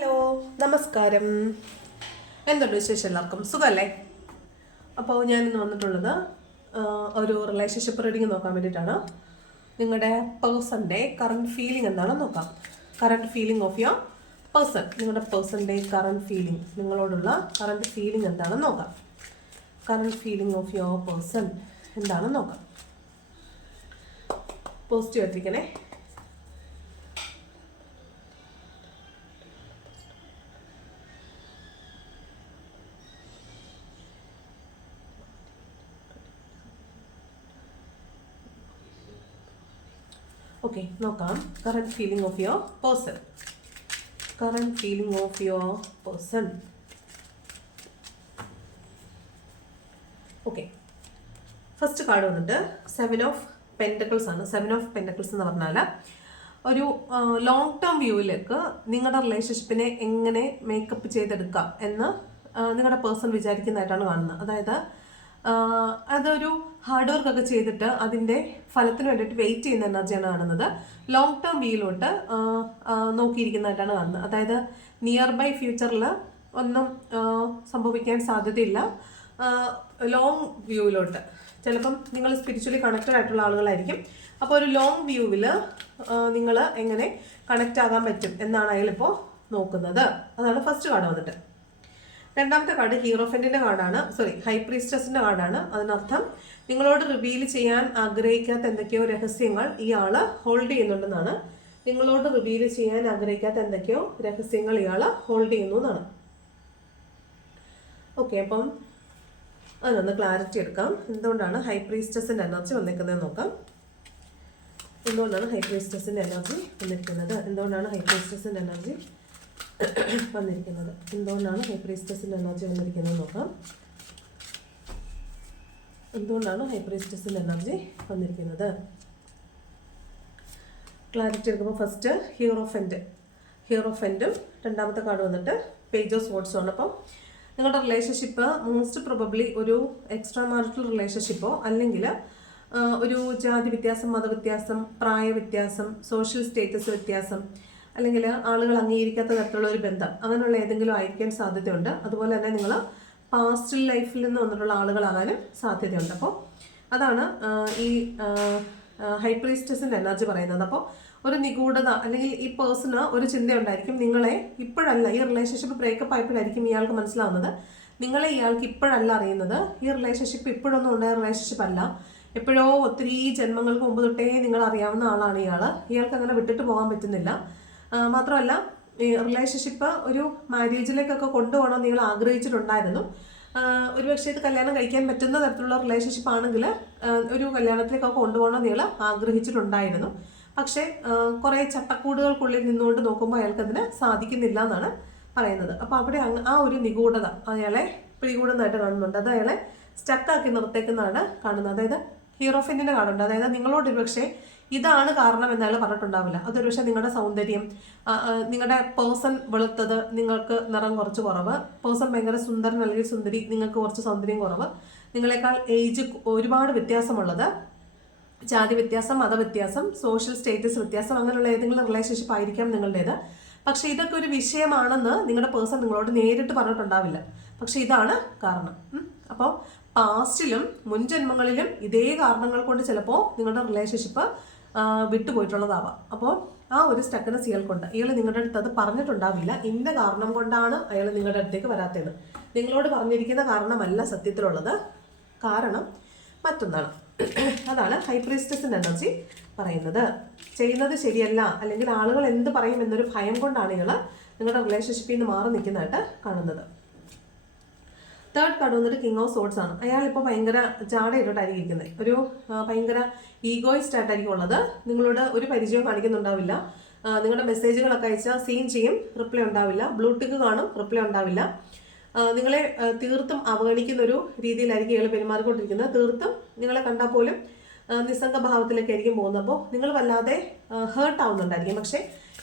Hello നമസ്കാരം. എന്തുണ്ട് വിശേഷം എല്ലാവർക്കും? സുഖമല്ലേ അപ്പോൾ ഇന്ന് വന്നിട്ടുള്ളത് ഒരു റിലേഷൻഷിപ്പ് റീഡിങ് നോക്കാൻ വേണ്ടിയിട്ടാണ്. നിങ്ങളുടെ പേഴ്സന്റെ കറണ്ട് ഫീലിംഗ് എന്താണെന്ന് നോക്കാം. Current feeling of your person നിങ്ങളുടെ പേഴ്സന്റെ കറണ്ട് ഫീലിംഗ് നിങ്ങളോടുള്ള കറണ്ട് ഫീലിംഗ് എന്താണെന്ന് നോക്കാം. Current feeling of your person എന്താണെന്ന് നോക്കാം. പോസിറ്റീവ് എത്തിക്കണേ ഓക്കെ നോക്കാം. Current feeling of your person current feeling of your person okay first card വന്നിട്ട് സെവൻ ഓഫ് പെന്റക്കിൾസ് ആണ്. സെവൻ ഓഫ് പെന്റക്കിൾസ് എന്ന് പറഞ്ഞാൽ ഒരു ലോങ് ടേം വ്യൂവിലേക്ക് നിങ്ങളുടെ റിലേഷൻഷിപ്പിനെ എങ്ങനെ മേക്കപ്പ് ചെയ്തെടുക്കാം എന്ന് നിങ്ങളുടെ പേഴ്സൺ വിചാരിക്കുന്നതായിട്ടാണ് കാണുന്നത്. അതായത് അതൊരു ഹാർഡ് വർക്ക് ഒക്കെ ചെയ്തിട്ട് അതിന്റെ ഫലത്തിന് വേണ്ടിയിട്ട് വെയിറ്റ് ചെയ്യുന്ന എനർജിയാണ് കാണുന്നത്. ലോങ് ടേം വ്യൂയിലോട്ട് നോക്കിയിരിക്കുന്നതായിട്ടാണ് കാണുന്നത്. അതായത് നിയർ ബൈ ഫ്യൂച്ചറിൽ ഒന്നും സംഭവിക്കാൻ സാധ്യതയില്ല. ലോങ് വ്യൂവിലോട്ട് ചിലപ്പം നിങ്ങൾ സ്പിരിച്വലി കണക്റ്റഡ് ആയിട്ടുള്ള ആളുകളായിരിക്കും. അപ്പോൾ ഒരു ലോങ് വ്യൂവിൽ നിങ്ങൾ എങ്ങനെ കണക്റ്റ് ആകാൻ പറ്റും എന്നാണ് അതിലിപ്പോൾ നോക്കുന്നത്. അതാണ് ഫസ്റ്റ് കാർഡ് വന്നിട്ട് രണ്ടാമത്തെ കാർഡ് ഹീറോഫെന്റിന്റെ കാർഡാണ് സോറി ഹൈ പ്രീസ്റ്റസിന്റെ കാർഡാണ് അതിനർത്ഥം നിങ്ങളോട് റിവീൽ ചെയ്യാൻ ആഗ്രഹിക്കാത്ത എന്തൊക്കെയോ രഹസ്യങ്ങൾ ഇയാൾ ഹോൾഡ് ചെയ്യുന്നുണ്ടെന്നാണ്. നിങ്ങളോട് റിവീൽ ചെയ്യാൻ ആഗ്രഹിക്കാത്ത എന്തൊക്കെയോ രഹസ്യങ്ങൾ ഇയാൾ ഹോൾഡ് ചെയ്യുന്നു എന്നാണ് ഓക്കെ അപ്പം അതിനൊന്ന് ക്ലാരിറ്റി എടുക്കാം. എന്തുകൊണ്ടാണ് ഹൈ പ്രീസ്റ്റസിന്റെ എനർജി വന്നിരിക്കുന്നത് നോക്കാം. എന്തുകൊണ്ടാണ് ഹൈ പ്രീസ്റ്റസിന്റെ എനർജി വന്നിരിക്കുന്നത്? എന്തുകൊണ്ടാണ് ഹൈ പ്രീസ്റ്റസിന്റെ എനർജി വന്നിരിക്കുന്നത്. എന്തുകൊണ്ടാണ് ഹൈപ്രീസ്റ്റസിൽ എനർജി വന്നിരിക്കുന്നത് നോക്കാം. എന്തുകൊണ്ടാണ് ഹൈപ്രീസ്റ്റസിൽ എനർജി വന്നിരിക്കുന്നത്? ക്ലാരിറ്റി എടുക്കുമ്പോൾ ഫസ്റ്റ് ഹീറോഫെന്റ് ഹീറോഫെന്റും രണ്ടാമത്തെ കാർഡ് വന്നിട്ട് പേജ് ഓഫ് സ്പോർട്സും ആണ്. അപ്പം നിങ്ങളുടെ റിലേഷൻഷിപ്പ് മോസ്റ്റ് പ്രൊബബ്ലി ഒരു എക്സ്ട്രാ മാരിറ്റൽ റിലേഷൻഷിപ്പോ അല്ലെങ്കിൽ ഒരു ജാതി വ്യത്യാസം മതവ്യത്യാസം പ്രായ വ്യത്യാസം സോഷ്യൽ സ്റ്റേറ്റസ് വ്യത്യാസം അല്ലെങ്കിൽ ആളുകൾ അംഗീകരിക്കാത്ത തരത്തിലുള്ള ഒരു ബന്ധം അങ്ങനെയുള്ള ഏതെങ്കിലും ആയിരിക്കാൻ സാധ്യതയുണ്ട്. അതുപോലെ തന്നെ നിങ്ങൾ പാസ്റ്റ് ലൈഫിൽ നിന്ന് വന്നിട്ടുള്ള ആളുകളാകാനും സാധ്യതയുണ്ട്. അപ്പോൾ അതാണ് ഈ ഹൈപ്രീസ്റ്റസിന്റെ എനർജി പറയുന്നത്. അപ്പോൾ ഒരു നിഗൂഢത അല്ലെങ്കിൽ ഈ പേഴ്സണ് ഒരു ചിന്തയുണ്ടായിരിക്കും. നിങ്ങളെ ഇപ്പോഴല്ല ഈ റിലേഷൻഷിപ്പ് ബ്രേക്കപ്പ് ആയപ്പോഴായിരിക്കും ഇയാൾക്ക് മനസ്സിലാവുന്നത്. നിങ്ങളെ ഇയാൾക്ക് ഇപ്പോഴല്ല അറിയുന്നത്. ഈ റിലേഷൻഷിപ്പ് ഇപ്പോഴൊന്നും ഉണ്ടായ റിലേഷൻഷിപ്പ് അല്ല. എപ്പോഴോ ഒത്തിരി ജന്മങ്ങൾക്ക് മുമ്പ് തൊട്ടേ നിങ്ങൾ അറിയാവുന്ന ആളാണ് ഇയാൾ ഇയാൾക്ക് അങ്ങനെ വിട്ടിട്ട് പോകാൻ പറ്റുന്നില്ല. മാത്രമല്ല ഈ റിലേഷൻഷിപ്പ് ഒരു മാരേജിലേക്കൊക്കെ കൊണ്ടുപോകണം നിങ്ങൾ ആഗ്രഹിച്ചിട്ടുണ്ടായിരുന്നു. ഒരു ഒരുപക്ഷെ ഇത് കല്യാണം കഴിക്കാൻ പറ്റുന്ന തരത്തിലുള്ള റിലേഷൻഷിപ്പ് ആണെങ്കിൽ ഒരു കല്യാണത്തിലേക്കൊക്കെ കൊണ്ടുപോകണം നിങ്ങൾ ആഗ്രഹിച്ചിട്ടുണ്ടായിരുന്നു. പക്ഷേ കുറേ ചട്ടക്കൂടുകൾക്കുള്ളിൽ നിന്നുകൊണ്ട് നോക്കുമ്പോൾ അയാൾക്ക് അതിന് സാധിക്കുന്നില്ല എന്നാണ് പറയുന്നത്. അപ്പോൾ അവിടെ ആ ഒരു നിഗൂഢത അയാളെ പിടികൂടുന്നതായിട്ട് കാണുന്നുണ്ട്. അത് അയാളെ സ്റ്റക്കാക്കി നിർത്തേക്കുന്നതാണ് കാണുന്നത്. അതായത് ഹീറോഫിന്റെ കാണുന്നുണ്ട്. അതായത് നിങ്ങളോട് ഒരുപക്ഷെ ഇതാണ് കാരണം എന്നയാൾ പറഞ്ഞിട്ടുണ്ടാവില്ല. അതൊരു പക്ഷേ നിങ്ങളുടെ സൗന്ദര്യം നിങ്ങളുടെ പേഴ്സൺ വെളുത്തത് നിങ്ങൾക്ക് നിറം കുറച്ച് കുറവ് പേഴ്സൺ ഭയങ്കര സുന്ദരൻ അല്ലെങ്കിൽ സുന്ദരി നിങ്ങൾക്ക് കുറച്ച് സൗന്ദര്യം കുറവ്. നിങ്ങളെക്കാൾ ഏജ് ഒരുപാട് വ്യത്യാസമുള്ളത്. ജാതി വ്യത്യാസം മതവ്യത്യാസം സോഷ്യൽ സ്റ്റേറ്റസ് വ്യത്യാസം അങ്ങനെയുള്ള ഏതെങ്കിലും റിലേഷൻഷിപ്പ് ആയിരിക്കാം നിങ്ങളുടേത്. പക്ഷെ ഇതൊക്കെ ഒരു വിഷയമാണെന്ന് നിങ്ങളുടെ പേഴ്സൺ നിങ്ങളോട് നേരിട്ട് പറഞ്ഞിട്ടുണ്ടാവില്ല. പക്ഷെ ഇതാണ് കാരണം. അപ്പോൾ പാസ്റ്റിലും മുൻ ജന്മങ്ങളിലും ഇതേ കാരണങ്ങൾ കൊണ്ട് ചിലപ്പോൾ നിങ്ങളുടെ റിലേഷൻഷിപ്പ് വിട്ടുപോയിട്ടുള്ളതാവാം. അപ്പോൾ ആ ഒരു സ്റ്റക്കനസ് ഇയാൾക്കുണ്ട്. ഇയാൾ നിങ്ങളുടെ അടുത്ത് അത് പറഞ്ഞിട്ടുണ്ടാവില്ല. ഇന്ന കാരണം കൊണ്ടാണ് അയാൾ നിങ്ങളുടെ അടുത്തേക്ക് വരാത്തത്. നിങ്ങളോട് പറഞ്ഞിരിക്കുന്ന കാരണമല്ല സത്യത്തിലുള്ളത്. കാരണം മറ്റൊന്നാണ്. അതാണ് ഹൈപ്രീസ്റ്റസിന്റെ എനർജി പറയുന്നത്. ചെയ്യുന്നത് ശരിയല്ല അല്ലെങ്കിൽ ആളുകൾ എന്ത് പറയും എന്നൊരു ഭയം കൊണ്ടാണ് ഇയാൾ നിങ്ങളുടെ റിലേഷൻഷിപ്പിൽ നിന്ന് മാറി നിൽക്കുന്നതായിട്ട് കാണുന്നത്. തേർഡ് കാർഡ് വന്നിട്ട് കിങ് ഓഫ് സോട്സ് ആണ്. അയാൾ ഇപ്പോൾ ഭയങ്കര ചാടയിട്ടായിരിക്കും ഇരിക്കുന്നത് ഒരു ഭയങ്കര ഈഗോയിസ്റ്റ് ആയിട്ടായിരിക്കും ഉള്ളത്. നിങ്ങളോട് ഒരു പരിചയവും കാണിക്കുന്നുണ്ടാവില്ല. നിങ്ങളുടെ മെസ്സേജുകളൊക്കെ അയച്ചാൽ സീൻ ചെയ്യും റിപ്ലൈ ഉണ്ടാവില്ല. ബ്ലൂടിക്ക് കാണും റിപ്ലൈ ഉണ്ടാവില്ല. നിങ്ങളെ തീർത്തും അവഗണിക്കുന്ന ഒരു രീതിയിലായിരിക്കും ഇയാൾ പെരുമാറിക്കൊണ്ടിരിക്കുന്നത്. തീർത്തും നിങ്ങളെ കണ്ടാൽ പോലും നിസ്സംഗ നിസ്സംഗ ഭാവത്തിലേക്കായിരിക്കും പോകുന്നത്. അപ്പോൾ നിങ്ങൾ വല്ലാതെ ഹേർട്ട് ആവുന്നുണ്ടായിരിക്കും. പക്ഷേ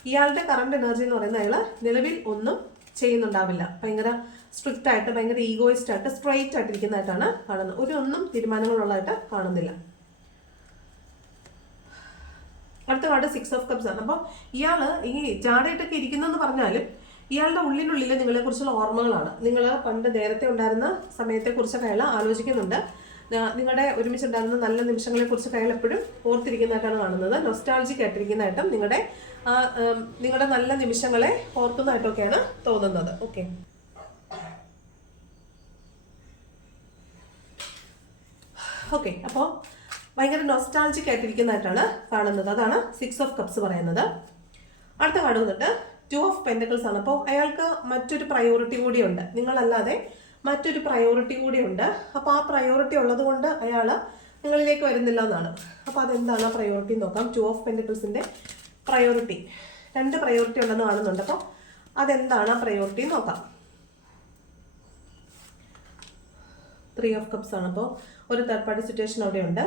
ഇയാളുടെ കറണ്ട് എനർജി എന്ന് പറയുന്നത് അയാൾ നിലവിൽ ഒന്നും ചെയ്യുന്നുണ്ടാവില്ല. ഭയങ്കര സ്ട്രിക്റ്റ് ആയിട്ട് ഭയങ്കര ഈഗോയിസ്റ്റ് ആയിട്ട് സ്ട്രൈറ്റ് ആയിട്ടിരിക്കുന്നതായിട്ടാണ് കാണുന്നത്. ഒരു ഒന്നും തീരുമാനങ്ങളുള്ളതായിട്ട് കാണുന്നില്ല. അടുത്ത കാർഡ് സിക്സ് ഓഫ് കപ്സ് ആണ്. അപ്പോൾ ഇയാൾ ഈ ചാടയിട്ടൊക്കെ ഇരിക്കുന്നെന്ന് പറഞ്ഞാലും ഇയാളുടെ ഉള്ളിനുള്ളിൽ നിങ്ങളെക്കുറിച്ചുള്ള ഓർമ്മകളാണ്. നിങ്ങൾ പണ്ട് നേരത്തെ ഉണ്ടായിരുന്ന സമയത്തെക്കുറിച്ചൊക്കെ അയാൾ ആലോചിക്കുന്നുണ്ട്. നിങ്ങളുടെ ഒരുമിച്ചുണ്ടായിരുന്ന നല്ല നിമിഷങ്ങളെ കുറിച്ച് അയാൾ എപ്പോഴും ഓർത്തിരിക്കുന്നതായിട്ടാണ് കാണുന്നത്. നൊസ്റ്റാൾജിക് ആയിട്ടിരിക്കുന്നതായിട്ടും നിങ്ങളുടെ നിങ്ങളുടെ നല്ല നിമിഷങ്ങളെ ഓർക്കുന്നതായിട്ടൊക്കെയാണ് തോന്നുന്നത്. ഓക്കെ ഓക്കെ അപ്പോൾ ഭയങ്കര നൊസ്റ്റാൾജിക് ആയിട്ടിരിക്കുന്നതായിട്ടാണ് കാണുന്നത്. അതാണ് സിക്സ് ഓഫ് കപ്സ് പറയുന്നത്. അടുത്ത കാർഡ് വന്നിട്ട് ടു ഓഫ് പെന്റക്കിൾസ് ആണ്. അപ്പോൾ അയാൾക്ക് മറ്റൊരു പ്രയോറിറ്റി കൂടിയുണ്ട് നിങ്ങളല്ലാതെ മറ്റൊരു പ്രയോറിറ്റി കൂടിയുണ്ട് അപ്പോൾ ആ പ്രയോറിറ്റി ഉള്ളത് കൊണ്ട് അയാൾ നിങ്ങളിലേക്ക് വരുന്നില്ല എന്നാണ്. അപ്പോൾ അതെന്താണ് ആ പ്രയോറിറ്റി നോക്കാം. ടു ഓഫ് പെന്റക്കിൾസിന്റെ പ്രയോറിറ്റി രണ്ട് പ്രയോറിറ്റി ഉണ്ടെന്ന് കാണുന്നുണ്ട്. അപ്പോൾ അതെന്താണ് ആ പ്രയോറിറ്റി നോക്കാം. ത്രീ ഓഫ് കപ്സ് ആണ്. അപ്പോൾ ഒരു തേർഡ് പാർട്ടി സിറ്റുവേഷൻ അവിടെയുണ്ട്.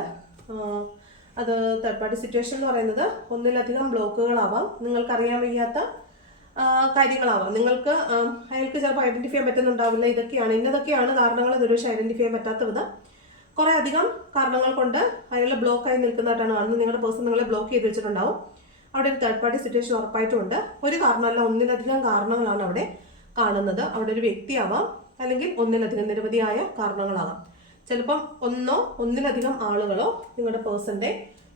അത് തേർഡ് പാർട്ടി സിറ്റുവേഷൻ എന്ന് പറയുന്നത് ഒന്നിലധികം ബ്ലോക്കുകളാവാം നിങ്ങൾക്കറിയാൻ വയ്യാത്ത കാര്യങ്ങളാവാം. നിങ്ങൾക്ക് അയാൾക്ക് ചിലപ്പോൾ ഐഡന്റിഫൈ ചെയ്യാൻ പറ്റുന്നുണ്ടാവില്ല. ഇതൊക്കെയാണ്. ഇന്നതൊക്കെയാണ് കാരണങ്ങൾ. ഒരുപക്ഷെ ഐഡന്റിഫൈ ചെയ്യാൻ പറ്റാത്ത വിധം കുറേ അധികം കാരണങ്ങൾ കൊണ്ട് അയാൾ ബ്ലോക്കായി നിൽക്കുന്നതായിട്ടാണ് കാണുന്നത്. നിങ്ങളുടെ പേഴ്സൺ നിങ്ങളെ ബ്ലോക്ക് ചെയ്ത് വെച്ചിട്ടുണ്ടാവും. അവിടെ ഒരു തേർഡ് പാർട്ടി സിറ്റുവേഷൻ ഉറപ്പായിട്ടും ഉണ്ട്. ഒരു കാരണമല്ല ഒന്നിലധികം കാരണങ്ങളാണ് അവിടെ കാണുന്നത്. അവിടെ ഒരു വ്യക്തിയാവാം. അല്ലെങ്കിൽ ഒന്നിലധികം നിരവധിയായ കാരണങ്ങളാകാം. ചിലപ്പം ഒന്നോ ഒന്നിലധികം ആളുകളോ നിങ്ങളുടെ പേഴ്സന്റെ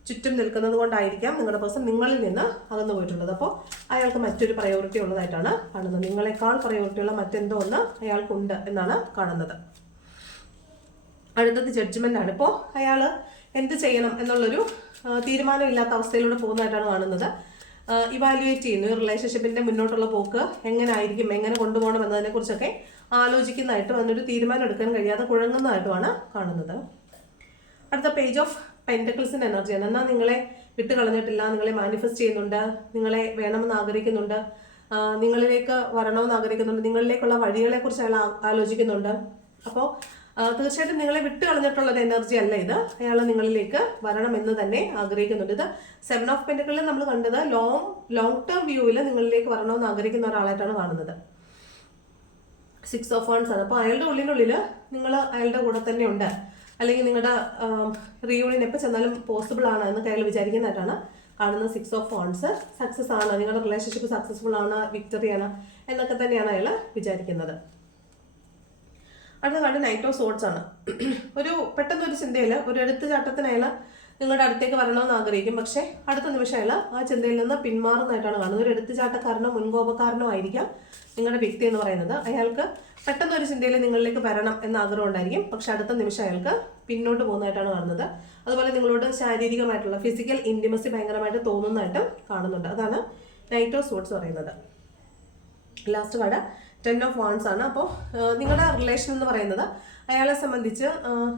ചുറ്റും നിൽക്കുന്നത് കൊണ്ടായിരിക്കാം നിങ്ങളുടെ പേഴ്സൺ നിങ്ങളിൽ നിന്ന് അകന്നു പോയിട്ടുള്ളത്. അപ്പോൾ അയാൾക്ക് മറ്റൊരു പ്രയോറിറ്റി ഉള്ളതായിട്ടാണ് കാണുന്നത്. നിങ്ങളെക്കാൾ പ്രയോറിറ്റി ഉള്ള മറ്റെന്തോ ഒന്ന് അയാൾക്കുണ്ട് എന്നാണ് കാണുന്നത്. അടുത്തത് ജഡ്ജ്മെന്റ് ആണ്. ഇപ്പോൾ അയാൾ എന്ത് ചെയ്യണം എന്നുള്ളൊരു തീരുമാനമില്ലാത്ത അവസ്ഥയിലൂടെ പോകുന്നതായിട്ടാണ് കാണുന്നത്. ഇവാലുവേറ്റ് ചെയ്യുന്നു. ഈ റിലേഷൻഷിപ്പിന്റെ മുന്നോട്ടുള്ള പോക്ക് എങ്ങനെ ആയിരിക്കും എങ്ങനെ കൊണ്ടുപോകണം എന്നതിനെ കുറിച്ചൊക്കെ ആലോചിക്കുന്നതായിട്ടും അതിനൊരു തീരുമാനം എടുക്കാൻ കഴിയാതെ കുഴങ്ങുന്നതായിട്ടുമാണ് കാണുന്നത്. അടുത്ത പേജ് ഓഫ് പെന്റക്കിൾസിന്റെ എനർജിയാണ് എന്നാൽ നിങ്ങളെ വിട്ട് കളഞ്ഞിട്ടില്ല നിങ്ങളെ മാനിഫെസ്റ്റ് ചെയ്യുന്നുണ്ട് നിങ്ങളെ വേണമെന്ന് ആഗ്രഹിക്കുന്നുണ്ട് നിങ്ങളിലേക്ക് വരണമെന്ന് ആഗ്രഹിക്കുന്നുണ്ട് നിങ്ങളിലേക്കുള്ള വഴികളെക്കുറിച്ച് അയാൾ ആലോചിക്കുന്നുണ്ട്. അപ്പോൾ തീർച്ചയായിട്ടും നിങ്ങളെ വിട്ട് കളഞ്ഞിട്ടുള്ള എനർജി അല്ല ഇത്. അയാൾ നിങ്ങളിലേക്ക് വരണമെന്ന് തന്നെ ആഗ്രഹിക്കുന്നുണ്ട്. ഇത് സെവൻ ഓഫ് പെന്റക്കിളിൽ നമ്മൾ കണ്ടത് ലോങ് ലോങ് ടേം വ്യൂവിൽ നിങ്ങളിലേക്ക് വരണമെന്ന് ആഗ്രഹിക്കുന്ന ഒരാളായിട്ടാണ് കാണുന്നത്. സിക്സ് ഓഫ് വൺസ് ആണ് അപ്പോൾ അയാളുടെ ഉള്ളിനുള്ളിൽ നിങ്ങൾ അയാളുടെ കൂടെ തന്നെ ഉണ്ട്. അല്ലെങ്കിൽ നിങ്ങളുടെ റീയൂണിയൻ എപ്പോൾ ചെന്നാലും പോസിബിൾ ആണ് എന്ന് അയാൾ വിചാരിക്കുന്നതായിട്ടാണ് കാണുന്ന സിക്സ് ഓഫ് വൺസ് സക്സസ് ആണ്. നിങ്ങളുടെ റിലേഷൻഷിപ്പ് സക്സസ്ഫുൾ ആണ്. വിക്ടറി ആണ്. എന്നൊക്കെ തന്നെയാണ് അയാൾ വിചാരിക്കുന്നത്. അടുത്ത കാർഡ് നൈറ്റ് ഓഫ് സോട്സ് ആണ്. ഒരു പെട്ടെന്ന് ഒരു ചിന്തയിൽ ഒരു എടുത്തുചാട്ടത്തിന് അയാൾ നിങ്ങളുടെ അടുത്തേക്ക് വരണമെന്ന് ആഗ്രഹിക്കും. പക്ഷേ അടുത്ത നിമിഷം അയാൾ ആ ചിന്തയിൽ നിന്ന് പിന്മാറുന്നതായിട്ടാണ് കാണുന്നത്. ഒരു എടുത്തുചാട്ടക്കാരനോ മുൻകോപക്കാരനോ ആയിരിക്കാം നിങ്ങളുടെ വ്യക്തി എന്ന് പറയുന്നത്. അയാൾക്ക് പെട്ടെന്ന് ഒരു ചിന്തയിൽ നിങ്ങളിലേക്ക് വരണം എന്ന ആഗ്രഹം ഉണ്ടായിരിക്കും. പക്ഷെ അടുത്ത നിമിഷം അയാൾക്ക് പിന്നോട്ട് പോകുന്നതായിട്ടാണ് കാണുന്നത്. അതുപോലെ നിങ്ങളോട് ശാരീരികമായിട്ടുള്ള ഫിസിക്കൽ ഇന്റിമസി ഭയങ്കരമായിട്ട് തോന്നുന്നതായിട്ട് കാണുന്നുണ്ട്. അതാണ് നൈറ്റ് ഓഫ് സോട്സ് പറയുന്നത്. Last card ten of wands ആണ്. അപ്പോൾ നിങ്ങളുടെ റിലേഷൻ എന്ന് പറയുന്നത് അയാളെ സംബന്ധിച്ച്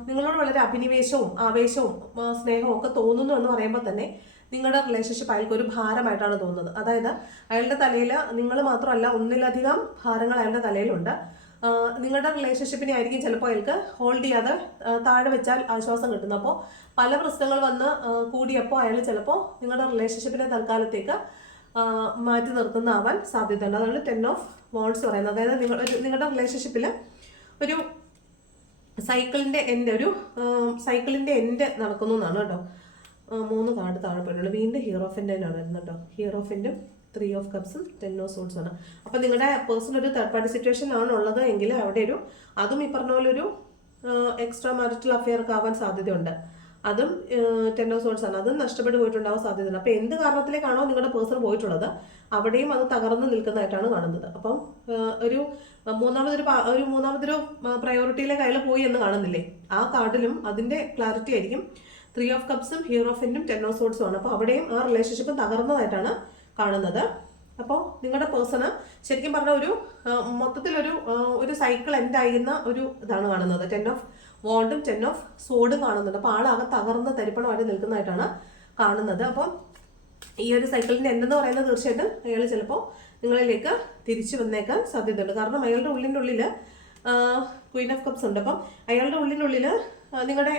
നിങ്ങളോട് വളരെ അഭിനിവേശവും ആവേശവും സ്നേഹവും ഒക്കെ തോന്നുന്നു എന്ന് പറയുമ്പോൾ തന്നെ നിങ്ങളുടെ റിലേഷൻഷിപ്പ് അയാൾക്ക് ഒരു ഭാരമായിട്ടാണ് തോന്നുന്നത്. അതായത് അയാളുടെ തലയിൽ നിങ്ങൾ മാത്രമല്ല ഒന്നിലധികം ഭാരങ്ങൾ അയാളുടെ തലയിലുണ്ട്. നിങ്ങളുടെ റിലേഷൻഷിപ്പിനെ ആയിരിക്കും ചിലപ്പോൾ അയാൾക്ക് ഹോൾഡ് ചെയ്യാതെ താഴെ വെച്ചാൽ ആശ്വാസം കിട്ടുന്നത്. അപ്പോൾ പല പ്രശ്നങ്ങൾ വന്ന് കൂടിയപ്പോൾ അയാൾ ചിലപ്പോൾ നിങ്ങളുടെ റിലേഷൻഷിപ്പിനെ തൽക്കാലത്തേക്ക് മാറ്റി നിർത്തുന്നതാവാൻ സാധ്യതയുണ്ട്. അതാണ് ടെൻ ഓഫ് വോൺസ് പറയുന്നത്. അതായത് നിങ്ങൾ ഒരു നിങ്ങളുടെ റിലേഷൻഷിപ്പിൽ ഒരു സൈക്കിളിന്റെ എന്റെ ഒരു സൈക്കിളിന്റെ എൻഡ് നടക്കുന്നു എന്നാണ് കേട്ടോ. മൂന്ന് കാർഡ് താഴെ പോയിട്ടുള്ളൂ വീണ്ടും ഹീറോഫിന്റെ ആണ് വരുന്നത് കേട്ടോ. ഹീറോഫിന്റെ ത്രീ ഓഫ് കപ്സും ടെൻ ഓഫ് സോൾസും ആണ്. അപ്പോൾ നിങ്ങളുടെ പേഴ്സൺ ഒരു തേർഡ് പാർട്ടി സിറ്റുവേഷൻ ആണ് ഉള്ളത് എങ്കിൽ അവിടെ ഒരു അതും ഈ പറഞ്ഞ പോലെ ഒരു എക്സ്ട്രാ മാരിറ്റൽ അഫെയർ ഒക്കെ ആവാൻ സാധ്യതയുണ്ട്. അതും ടെൻ ഓഫ് സോൾസ് ആണ്. അതും നഷ്ടപ്പെട്ടു പോയിട്ടുണ്ടാവാൻ സാധ്യതയുണ്ട് അപ്പോൾ എന്ത് കാരണത്തിലേക്കാണോ നിങ്ങളുടെ പേഴ്സൺ പോയിട്ടുള്ളത് അവിടെയും അത് തകർന്ന് നിൽക്കുന്നതായിട്ടാണ് കാണുന്നത്. അപ്പം ഒരു മൂന്നാമതൊരു ഒരു മൂന്നാമതൊരു പ്രയോറിറ്റിയിലെ കയ്യിൽ പോയി എന്ന് കാണുന്നില്ലേ? ആ കാർഡിലും അതിന്റെ ക്ലാരിറ്റി ആയിരിക്കും. ത്രീ ഓഫ് കപ്സും ഹീറോ ടെൻ ഓഫ് സോൾസും ആണ്. അപ്പോൾ അവിടെയും ആ റിലേഷൻഷിപ്പ് തകർന്നതായിട്ടാണ് കാണുന്നത്. അപ്പോൾ നിങ്ങളുടെ പേഴ്സണ് ശരിക്കും പറഞ്ഞ ഒരു മൊത്തത്തിലൊരു ഒരു സൈക്കിൾ എൻഡ് ആയിരുന്ന ഒരു ഇതാണ് കാണുന്നത്. ടെൻ ഓഫ് വോണ്ടും ടെൻ ഓഫ് സോഡും കാണുന്നുണ്ട്. അപ്പോൾ ആളാകെ തകർന്ന തരിപ്പണമായിട്ട് നിൽക്കുന്നതായിട്ടാണ് കാണുന്നത്. അപ്പം ഈ ഒരു സൈക്കിളിന്റെ എൻഡ് എന്ന് പറയുന്നത് തീർച്ചയായിട്ടും അയാൾ ചിലപ്പോൾ നിങ്ങളിലേക്ക് തിരിച്ചു വന്നേക്കാൻ സാധ്യതയുണ്ട്. കാരണം അയാളുടെ ഉള്ളിന്റെ ഉള്ളിൽ ക്വീൻ ഓഫ് കപ്സ് ഉണ്ട്. അപ്പം അയാളുടെ ഉള്ളിന്റെ ഉള്ളിൽ നിങ്ങളുടെ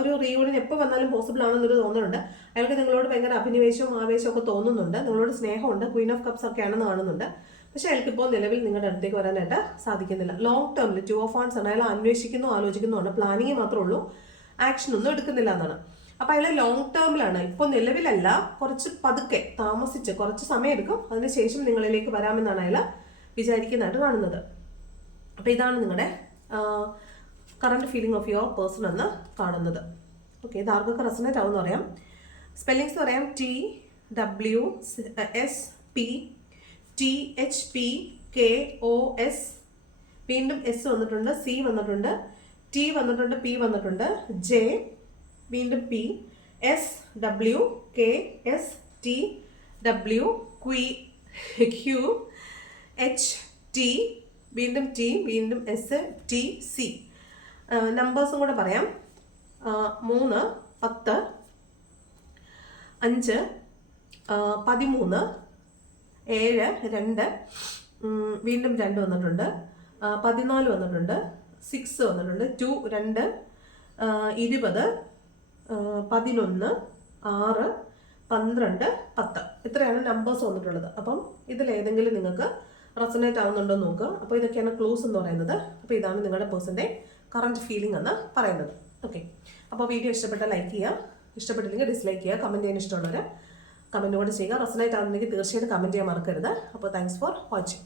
ഒരു റീയൂണിയൻ എപ്പോൾ വന്നാലും പോസിബിൾ ആണെന്നൊരു തോന്നുന്നുണ്ട് അയാൾക്ക് നിങ്ങളോട് ഭയങ്കര അഭിനിവേശവും ആവേശവും ഒക്കെ തോന്നുന്നുണ്ട്. നിങ്ങളോട് സ്നേഹമുണ്ട്. ക്വീൻ ഓഫ് കപ്സ് ഒക്കെ ആണെന്ന് കാണുന്നുണ്ട്. പക്ഷേ അയാൾക്ക് ഇപ്പോൾ നിലവിൽ നിങ്ങളുടെ അടുത്തേക്ക് വരാനായിട്ട് സാധിക്കുന്നില്ല. ലോങ് ടേമിൽ ടു ഓഫ് ആൺസ് ആണ്. അയാൾ അന്വേഷിക്കുന്നു ആലോചിക്കുന്നുണ്ട് പ്ലാനിങ് മാത്രമേ ഉള്ളൂ. ആക്ഷൻ ഒന്നും എടുക്കുന്നില്ല എന്നാണ്. അപ്പം അയാൾ ലോങ് ടേമിലാണ് ഇപ്പോൾ നിലവിലല്ല. കുറച്ച് പതുക്കെ താമസിച്ച് കുറച്ച് സമയം എടുക്കും അതിനുശേഷം നിങ്ങളിലേക്ക് വരാമെന്നാണ് അയാൾ വിചാരിക്കുന്നതായിട്ട് കാണുന്നത്. അപ്പം ഇതാണ് നിങ്ങളുടെ current feeling of your person എന്ന് കാണുന്നത്. ഓക്കെ ഇത് ആർക്കൊക്കെ റെസനേറ്റ് ആവുമെന്ന് പറയാം. സ്പെല്ലിങ്സ് പറയാം T W S P T H P K O S വീണ്ടും എസ് വന്നിട്ടുണ്ട് സി വന്നിട്ടുണ്ട് ടി വന്നിട്ടുണ്ട് പി വന്നിട്ടുണ്ട് ജെ വീണ്ടും P S W K S T W qi Q H T വീണ്ടും ടി വീണ്ടും എസ് ടി സി നമ്പേഴ്സും കൂടെ പറയാം. മൂന്ന് പത്ത് അഞ്ച് പതിമൂന്ന് ഏഴ് രണ്ട് വീണ്ടും രണ്ട് വന്നിട്ടുണ്ട്. പതിനാല് വന്നിട്ടുണ്ട്. സിക്സ് വന്നിട്ടുണ്ട്. ടു രണ്ട് ഇരുപത് പതിനൊന്ന് ആറ് പന്ത്രണ്ട് പത്ത്. ഇത്രയാണ് നമ്പേഴ്സ് വന്നിട്ടുള്ളത്. അപ്പം ഇതിലേതെങ്കിലും നിങ്ങൾക്ക് റെസനേറ്റ് ആവുന്നുണ്ടോ നോക്കുക. അപ്പോൾ ഇതൊക്കെയാണ് ക്ലോസ് എന്ന് പറയുന്നത്. അപ്പോൾ ഇതാണ് നിങ്ങളുടെ പേഴ്സന്റെ കറണ്ട് ഫീലിംഗ് എന്ന് പറയുന്നത്. ഓക്കെ അപ്പോൾ വീഡിയോ ഇഷ്ടപ്പെട്ട ലൈക്ക് ചെയ്യുക. ഇഷ്ടപ്പെട്ടില്ലെങ്കിൽ ഡിസ്ലൈക്ക് ചെയ്യുക. കമന്റ് ചെയ്യാൻ ഇഷ്ടമുള്ളവർ കമന്റ് കൂടെ ചെയ്യുക. റെസനേറ്റ് ആവുന്നുണ്ടെങ്കിൽ തീർച്ചയായിട്ടും കമന്റ് ചെയ്യാൻ മറക്കരുത്. അപ്പോൾ താങ്ക്സ് ഫോർ വാച്ചിങ്